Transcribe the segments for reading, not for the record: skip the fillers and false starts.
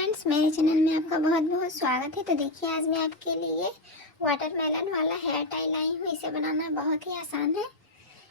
Friends, मेरे channel में आपका बहुत बहुत स्वागत है। तो देखिए, आज मैं आपके लिए वाटरमेलन वाला हेयर टाई लाई हूँ। इसे बनाना बहुत ही आसान है,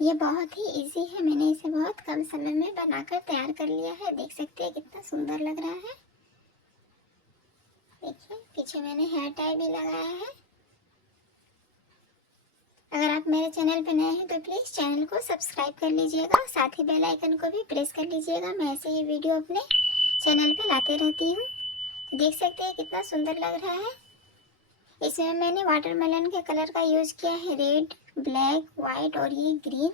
ये बहुत ही इजी है। मैंने इसे बहुत कम समय में बनाकर तैयार कर लिया है। देख सकते हैं कितना सुंदर लग रहा है। देखिए, पीछे मैंने हेयर टाई भी लगाया है। अगर आप मेरे चैनल पर नए हैं तो प्लीज़ चैनल को सब्सक्राइब कर लीजिएगा, साथ ही बेल आइकन को भी प्रेस कर लीजिएगा। मैं ऐसे ही वीडियो अपने चैनल पर लाते रहती हूँ। देख सकते हैं कितना सुंदर लग रहा है। इसमें मैंने वाटरमेलन के कलर का यूज़ किया है, रेड, ब्लैक, वाइट और ये ग्रीन।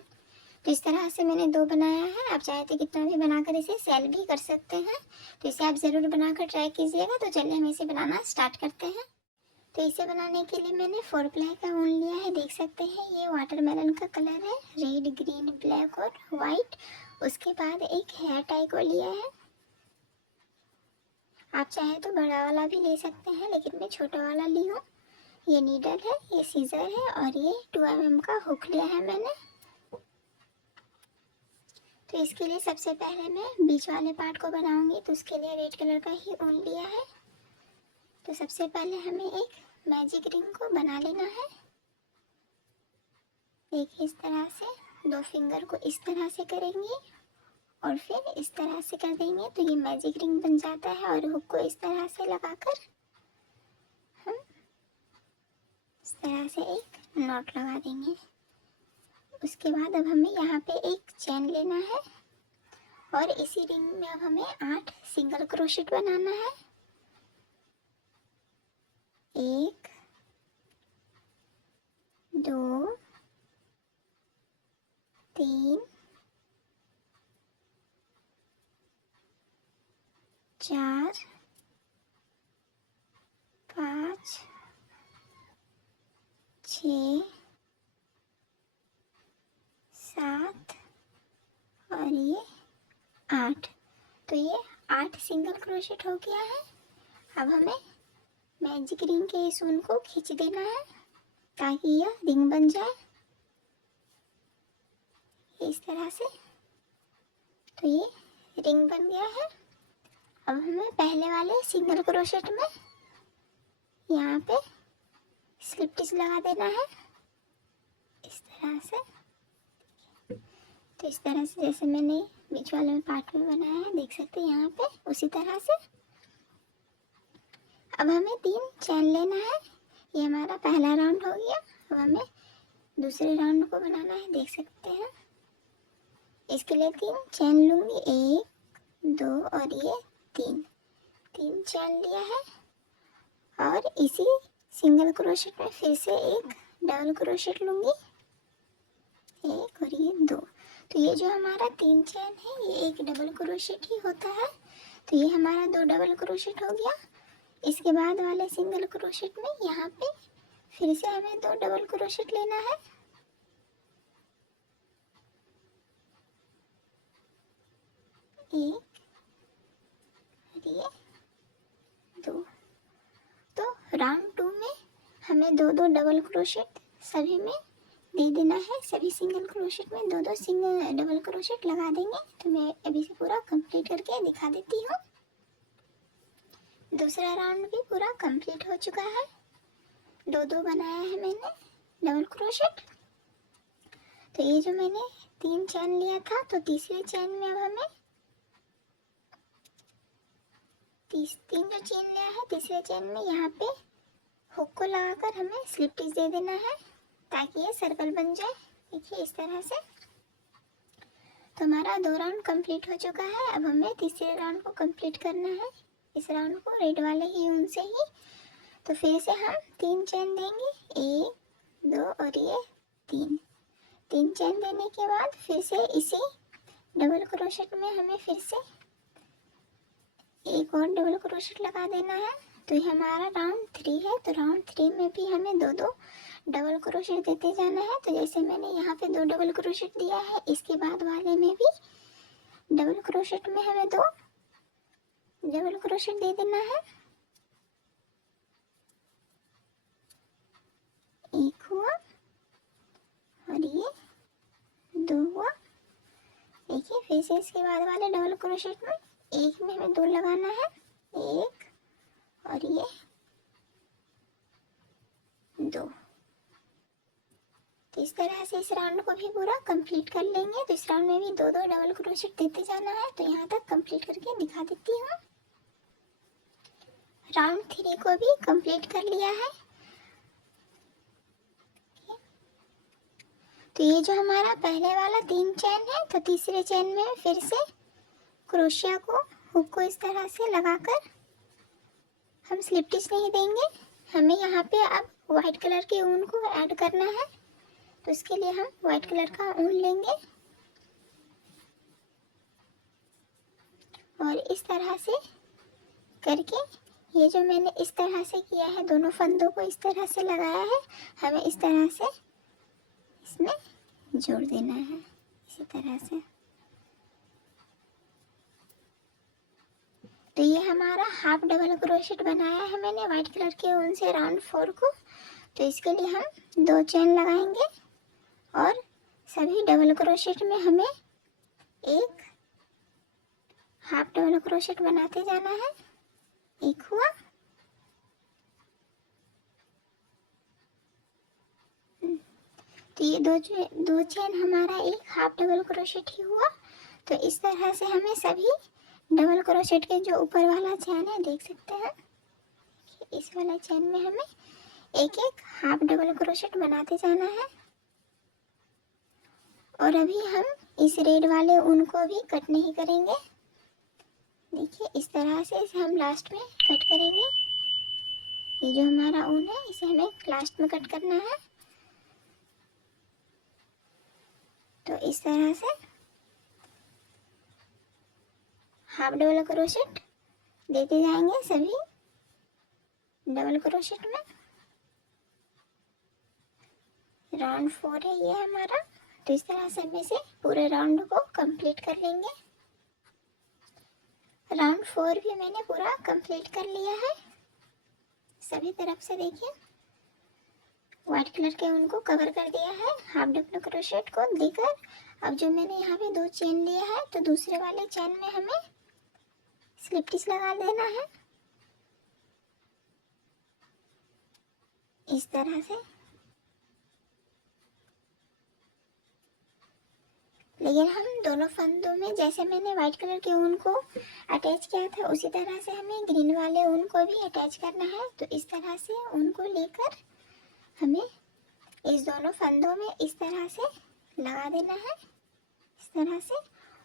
तो इस तरह से मैंने दो बनाया है। आप चाहे तो कितना भी बनाकर इसे सेल भी कर सकते हैं। तो इसे आप ज़रूर बनाकर ट्राई कीजिएगा। तो चलिए हम इसे बनाना स्टार्ट करते हैं। तो इसे बनाने के लिए मैंने 4 प्लाई का ऊन लिया है। देख सकते हैं ये वाटरमेलन का कलर है, रेड, ग्रीन, ब्लैक और वाइट। उसके बाद एक हेयर टाई को लिया है। आप चाहे तो बड़ा वाला भी ले सकते हैं, लेकिन मैं छोटा वाला ली हूँ। ये नीडल है, ये सीजर है और ये 2 mm का हुक लिया है मैंने। तो इसके लिए सबसे पहले मैं बीच वाले पार्ट को बनाऊंगी। तो उसके लिए रेड कलर का ही ऊन लिया है। तो सबसे पहले हमें एक मैजिक रिंग को बना लेना है। देखिए, इस तरह से 2 फिंगर को इस तरह से करेंगे और फिर इस तरह से कर देंगे तो ये मैजिक रिंग बन जाता है। और हुक को इस तरह से लगाकर हम इस तरह से एक नॉट लगा देंगे। उसके बाद अब हमें यहाँ पे एक चेन लेना है और इसी रिंग में अब हमें 8 सिंगल क्रोशेट बनाना है। 1, 2, 3, 4, 5, 6, 7 और ये 8। तो ये 8 सिंगल क्रोशेट हो गया है। अब हमें मैजिक रिंग के इस ऊन को खींच देना है ताकि यह रिंग बन जाए इस तरह से। तो ये रिंग बन गया है। अब हमें पहले वाले सिंगल क्रोशेट में यहाँ पे स्लिप स्टिच लगा देना है इस तरह से। तो इस तरह से जैसे मैंने बीच वाले पार्ट में बनाया है, देख सकते हैं यहाँ पे उसी तरह से। अब हमें 3 चैन लेना है। ये हमारा पहला राउंड हो गया। अब हमें दूसरे राउंड को बनाना है। देख सकते हैं इसके लिए 3 चैन लूँगी, 1, 2 और ये 3 चैन लिया है। और इसी सिंगल क्रोशेट में फिर से एक डबल क्रोशेट लूँगी, 1 और ये 2। तो ये जो हमारा 3 चैन है ये एक डबल क्रोशेट ही होता है। तो ये हमारा 2 डबल क्रोशेट हो गया। इसके बाद वाले सिंगल क्रोशेट में यहाँ पे फिर से हमें 2 डबल क्रोशेट लेना है। 1 और ये 2। तो राउंड 2 में हमें 2 डबल क्रोशेट सभी में दे देना है। सभी सिंगल क्रोशेट में 2 सिंगल डबल क्रोशेट लगा देंगे। तो मैं अभी से पूरा कंप्लीट करके दिखा देती हूँ। दूसरा राउंड भी पूरा कंप्लीट हो चुका है। 2 बनाया है मैंने डबल क्रोशेट। तो ये जो मैंने 3 चैन लिया था, तो तीसरे चैन में अब हमें 3 जो चैन लिया है, तीसरे चैन में यहाँ पे हुक को लगाकर हमें स्लिप स्टिच दे देना है ताकि ये सर्कल बन जाए। देखिए इस तरह से। तो हमारा 2 राउंड कंप्लीट हो चुका है। अब हमें तीसरे राउंड को कंप्लीट करना है, इस राउंड को रेड वाले ही ऊन से ही। तो फिर से हम 3 चैन देंगे, 1, 2 और ये 3 चैन देने के बाद फिर से इसी डबल क्रोशेट में हमें फिर से एक और डबल क्रोशेट लगा देना है। तो ये हमारा राउंड 3 है। तो राउंड 3 में भी हमें 2 डबल क्रोशेट देते जाना है। तो जैसे मैंने यहाँ पे 2 डबल क्रोशेट दिया है, इसके बाद वाले में भी डबल क्रोशेट में हमें 2 डबल क्रोशेट दे देना है। 1 हुआ और ये 2 हुआ। देखिए फिर से इसके बाद वाले डबल क्रोशेट में एक में हमें 2 लगाना है। एक और ये 2। तो इस तरह से इस राउंड को भी पूरा कंप्लीट कर लेंगे। तो इस राउंड में भी 2 2 डबल क्रोशेट देते जाना है। तो यहाँ तक कंप्लीट करके दिखा देती हूँ। राउंड 3 को भी कंप्लीट कर लिया है। तो ये जो हमारा पहले वाला 3 चेन है, तो तीसरे चेन में फिर से क्रोशिया को हुक को इस तरह से लगाकर हम स्लिप स्टिच नहीं देंगे। हमें यहाँ पे अब वाइट कलर के ऊन को ऐड करना है। तो इसके लिए हम वाइट कलर का ऊन लेंगे और इस तरह से करके ये जो मैंने इस तरह से किया है, दोनों फंदों को इस तरह से लगाया है, हमें इस तरह से इसमें जोड़ देना है इसी तरह से। तो ये हमारा हाफ डबल क्रोशेट बनाया है मैंने वाइट कलर के ऊन से राउंड 4 को। तो इसके लिए हम 2 चेन लगाएंगे और सभी डबल क्रोशेट में हमें एक हाफ डबल क्रोशेट बनाते जाना है। एक हुआ, तो ये दो चेन हमारा एक हाफ डबल क्रोशेट ही हुआ। तो इस तरह से हमें सभी डबल क्रोशेट के जो ऊपर वाला चेन है, देख सकते हैं, इस वाला चेन में हमें एक एक हाफ डबल क्रोशेट बनाते जाना है। और अभी हम इस रेड वाले ऊन को भी कट नहीं करेंगे। देखिए इस तरह से इसे हम लास्ट में कट करेंगे। ये जो हमारा ऊन है इसे हमें लास्ट में कट करना है। तो इस तरह से हाफ डबल क्रोशेट देते जाएंगे सभी डबल क्रोशेट में। राउंड 4 है ये हमारा। तो इस तरह से हम इसे पूरे राउंड को कंप्लीट कर लेंगे। राउंड 4 भी मैंने पूरा कंप्लीट कर लिया है सभी तरफ से। देखिए व्हाइट कलर के उनको कवर कर दिया है हाफ डबल क्रोशेट को देकर। अब जो मैंने यहाँ पे 2 चेन लिया है, तो दूसरे वाले चेन में हमें स्लिप स्टिच लगा देना है इस तरह से। लेकिन हम दोनों फंदों में जैसे मैंने व्हाइट कलर के ऊन को अटैच किया था, उसी तरह से हमें ग्रीन वाले ऊन को भी अटैच करना है। तो इस तरह से ऊन को लेकर हमें इस दोनों फंदों में इस तरह से लगा देना है इस तरह से,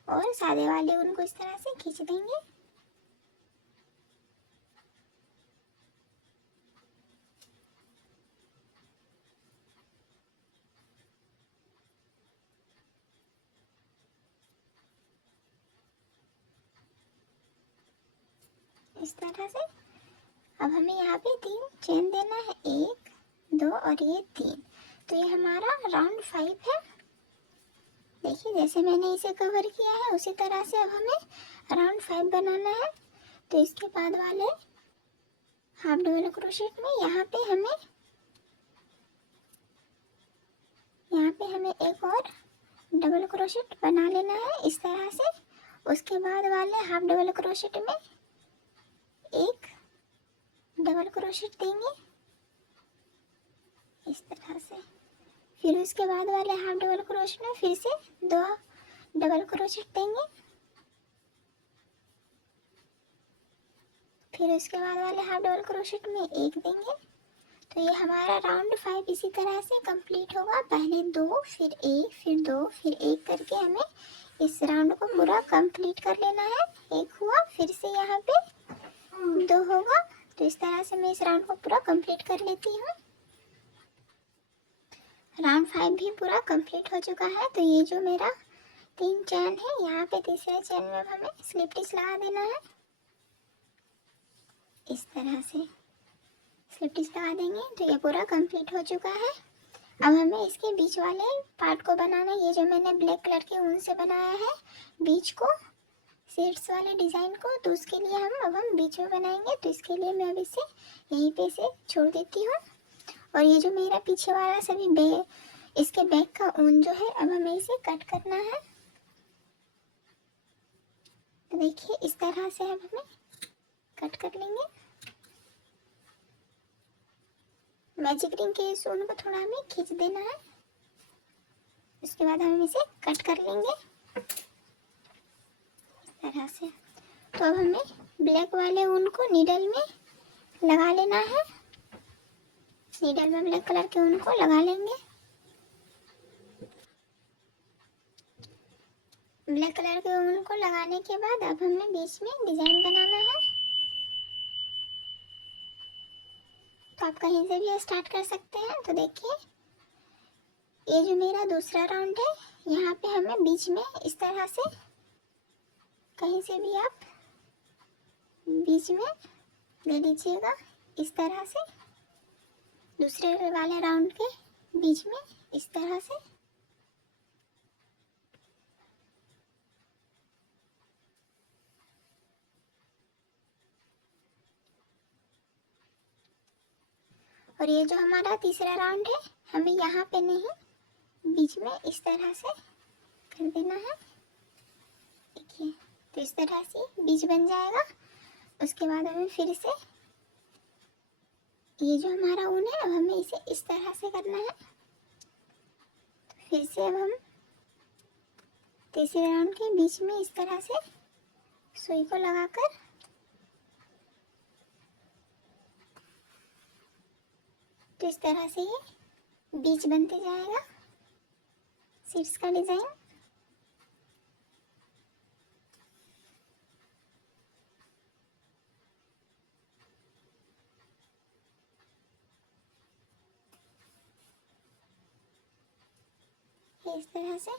और सादे वाले ऊन को इस तरह से खींच देंगे। इस तरह से अब हमें यहाँ पे 3 चेन देना है, 1 2 और ये 3। तो ये हमारा राउंड 5 है। देखिए जैसे मैंने इसे कवर किया है उसी तरह से अब हमें राउंड 5 बनाना है। तो इसके बाद वाले हाफ डबल क्रोशेट में यहाँ पे हमें एक और डबल क्रोशेट बना लेना है इस तरह से। उसके बाद वाले हाफ डबल क्रोशेट में एक डबल क्रोशेट देंगे इस तरह से। फिर उसके बाद वाले हाफ डबल क्रोशेट में फिर से 2 डबल क्रोशेट देंगे। फिर उसके बाद वाले हाफ डबल क्रोशेट में एक देंगे। तो ये हमारा राउंड 5 इसी तरह से कंप्लीट होगा। पहले 2 फिर 1 फिर 2 फिर 1 करके हमें इस राउंड को पूरा कंप्लीट कर लेना है। 1 हुआ, फिर से यहाँ पे 2 होगा। तो इस तरह से मैं इस राउंड को पूरा कंप्लीट कर लेती हूँ। राउंड 5 भी पूरा कंप्लीट हो चुका है। तो ये जो मेरा 3 चेन है, यहाँ पे तीसरे चेन में हमें स्लिप स्टिच लगा देना है इस तरह से। स्लिप स्टिच लगा देंगे तो ये पूरा कंप्लीट हो चुका है। अब हमें इसके बीच वाले पार्ट को बनाना है। ये जो मैंने ब्लैक कलर के ऊन से बनाया है बीच को, सीड्स वाले डिज़ाइन को, तो उसके लिए हम बीच में बनाएंगे। तो इसके लिए मैं अब इसे यहीं पे से छोड़ देती हूँ। और ये जो मेरा पीछे वाला सभी इसके बैक का ऊन जो है, अब हमें इसे कट करना है। तो देखिए इस तरह से अब हमें कट कर लेंगे। मैजिक रिंग के इस ऊन को थोड़ा हमें खींच देना है। उसके बाद हम इसे कट कर लेंगे इस तरह से। तो अब हमें ब्लैक वाले ऊन को नीडल में लगा लेना है। नीडल में ब्लैक कलर के ऊन को लगा लेंगे। ब्लैक कलर के ऊन को लगाने के बाद अब हमें बीच में डिजाइन बनाना है। तो आप कहीं से भी स्टार्ट कर सकते हैं। तो देखिए, ये जो मेरा दूसरा राउंड है, यहाँ पे हमें बीच में इस तरह से कहीं से भी आप बीच में ले लीजिएगा इस तरह से। दूसरे वाले राउंड के बीच में इस तरह से। और ये जो हमारा तीसरा राउंड है, हमें यहाँ पे नहीं, बीच में इस तरह से कर देना है। देखिए, तो इस तरह से बीच बन जाएगा। उसके बाद हमें फिर से ये जो हमारा ऊन है, अब हमें इसे इस तरह से करना है। तो फिर से अब हम तीसरे राउंड के बीच में इस तरह से सुई को लगाकर तो इस तरह से ये बीच बनते जाएगा सीड्स का डिजाइन। इस तरह से।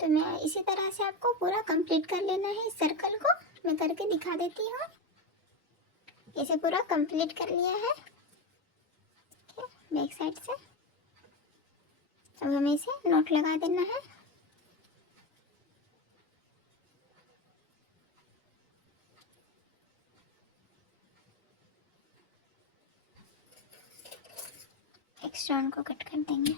तो मैं इसी तरह से आपको पूरा कंप्लीट कर लेना है। इस सर्कल को मैं करके दिखा देती हूँ। इसे पूरा कंप्लीट कर लिया है बैक साइड से। अब हमें इसे नोट लगा देना है। एक्स्ट्रा उनको कट कर देंगे।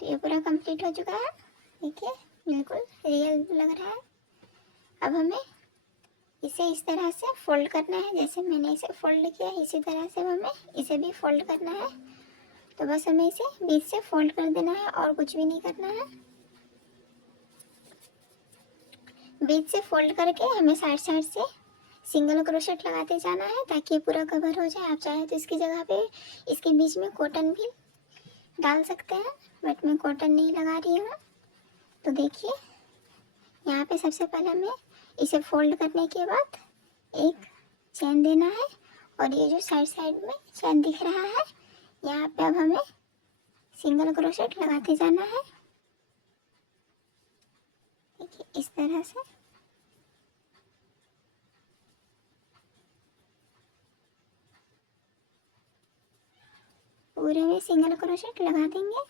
तो ये पूरा कंप्लीट हो चुका है। देखिए, बिल्कुल रियल लग रहा है। अब हमें इसे इस तरह से फोल्ड करना है। जैसे मैंने इसे फोल्ड किया, इसी तरह से हमें इसे भी फोल्ड करना है। तो बस हमें इसे बीच से फोल्ड कर देना है और कुछ भी नहीं करना है। बीच से फोल्ड करके हमें साइड साइड से सिंगल क्रोशेट लगाते जाना है ताकि पूरा कवर हो जाए। आप चाहे तो इसकी जगह पे इसके बीच में कॉटन भी डाल सकते हैं, बट मैं कॉटन नहीं लगा रही हूँ। तो देखिए, यहाँ पे सबसे पहले हमें इसे फोल्ड करने के बाद एक चैन देना है। और ये जो साइड साइड में चैन दिख रहा है, यहाँ पे अब हमें सिंगल क्रोशेट लगाते जाना है। देखिए, इस तरह से। पूरे में सिंगल क्रोशेट लगा देंगे।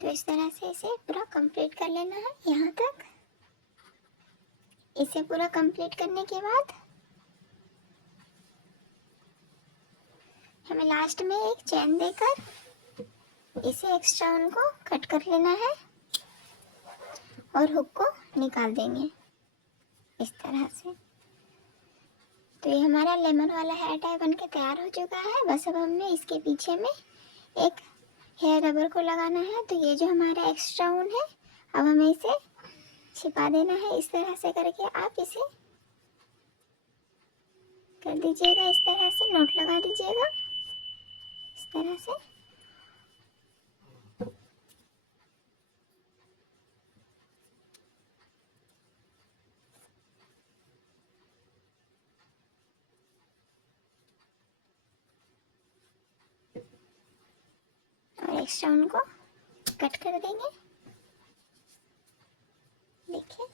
तो इस तरह से इसे पूरा कंप्लीट कर लेना है यहाँ तक। इसे पूरा कंप्लीट करने के बाद हमें लास्ट में एक चैन देकर इसे एक्स्ट्रा उनको कट कर लेना है और हुक को निकाल देंगे इस तरह से। तो ये हमारा लेमन वाला हेयर टाई बन के तैयार हो चुका है। बस अब हमें इसके पीछे में एक हेयर रबर को लगाना है। तो ये जो हमारा एक्स्ट्रा ऊन है, अब हमें इसे छिपा देना है। इस तरह से करके आप इसे कर दीजिएगा। इस तरह से नोट लगा दीजिएगा इस तरह से। और एक्स्ट्रा ऊन को कट कर देंगे। देखिए,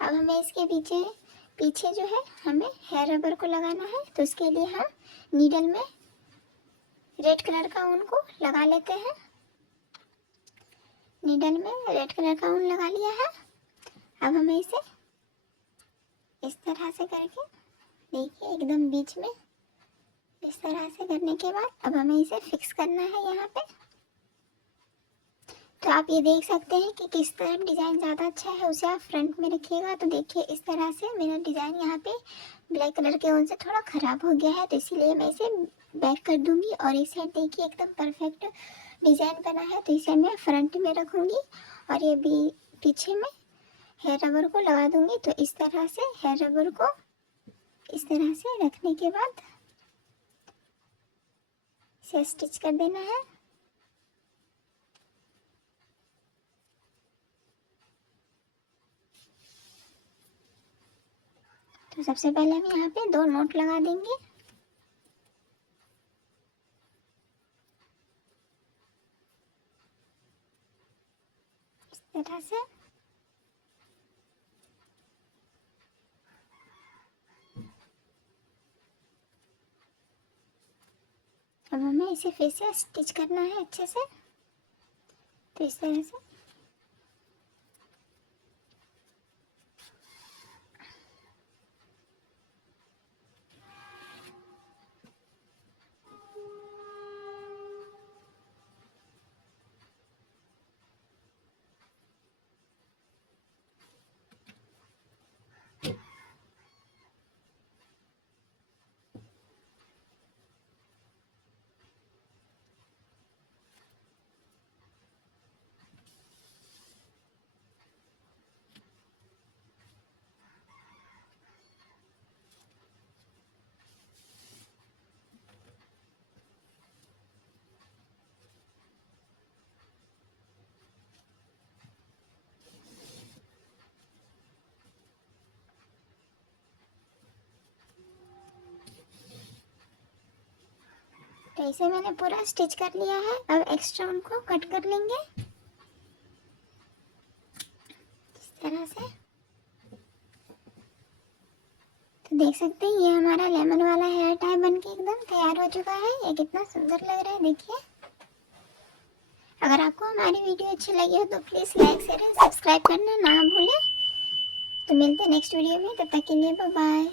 अब हमें इसके पीछे पीछे जो है हमें हेयर रबर को लगाना है, तो उसके लिए हम नीडल में रेड कलर का ऊन को लगा लेते हैं। नीडल में रेड कलर का ऊन लगा लिया है। अब हमें इसे इस तरह से करके, देखिए एकदम बीच में, इस तरह से करने के बाद अब हमें इसे फिक्स करना है यहाँ पे। तो आप ये देख सकते हैं कि किस तरफ डिज़ाइन ज़्यादा अच्छा है उसे आप फ्रंट में रखिएगा। तो देखिए इस तरह से मेरा डिज़ाइन यहाँ पे ब्लैक कलर के ऊन से थोड़ा ख़राब हो गया है, तो इसीलिए मैं इसे बैक कर दूंगी। और इस साइड देखिए एकदम परफेक्ट डिज़ाइन बना है, तो इसे मैं फ्रंट में रखूँगी और ये भी पीछे में हेयर रबर को लगा दूँगी। तो इस तरह से हेयर रबर को इस तरह से रखने के बाद इसे स्टिच कर देना है। तो सबसे पहले हम यहाँ पे 2 नोट लगा देंगे। इस तरह से अब हमें इसे फिर से स्टिच करना है अच्छे से। तो इस तरह से तो इसे मैंने पूरा स्टिच कर लिया है। अब एक्स्ट्रा उनको कट कर लेंगे इस तरह से। तो देख सकते हैं ये हमारा लेमन वाला हेयर टाई बनके एकदम तैयार हो चुका है। ये कितना सुंदर लग रहा है, देखिए। अगर आपको हमारी वीडियो अच्छी लगी हो तो please like share and subscribe करना ना भूलें। तो मिलते हैं नेक्स्ट वीडियो में, तब तक के लिए बाय बाय।